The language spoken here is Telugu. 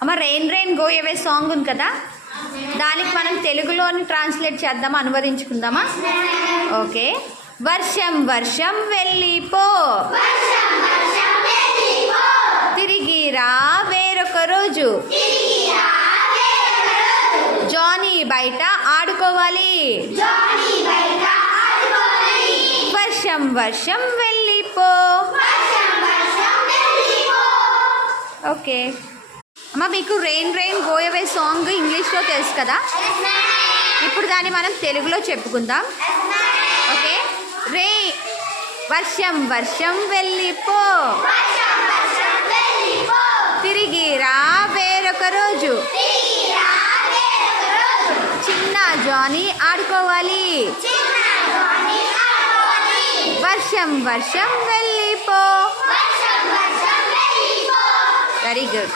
అమ్మ rain rain go away song ఉంది కదా? దానికి మనం తెలుగులోని ట్రాన్స్లేట్ చేద్దామా? అనువదించుకుందామా? ఓకే. వర్షం వర్షం వెళ్ళిపో. తిరిగి రా వేరొక రోజు. జానీ బయట ఆడుకోవాలి. వర్షం వర్షం వెళ్ళిపో. ఓకే. అమ్మ మీకు రెయిన్ రెయిన్ గోయవే సాంగ్ ఇంగ్లీష్లో తెలుసు కదా? ఇప్పుడు దాన్ని మనం తెలుగులో చెప్పుకుందాం. ఓకే? రే వర్షం వర్షం వెళ్ళిపో. తిరిగి రా వేరొక రోజు. చిన్న జానీ ఆడుకోవాలి. వర్షం వర్షం వెళ్ళిపో. Very good